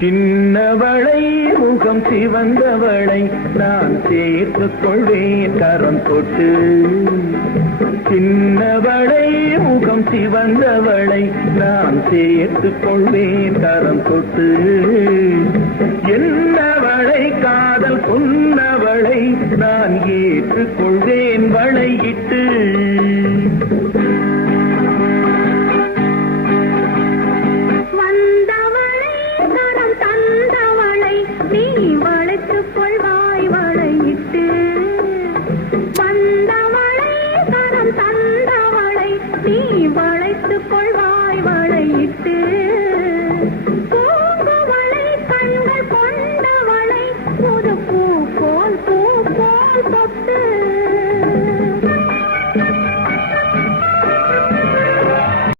சின்னவளை முகம் சிவந்தவளை நான் சேர்த்துக் கொள்வேன் கரம் தொட்டு. சின்னவளை முகம் சிவந்தவளை நான் சேர்த்துக் கொள்வேன் கரம் தொட்டு. என்னவளை காதல் சொன்னவளை நான் ஏற்றுக் கொள்வேன் வளையிட்டு.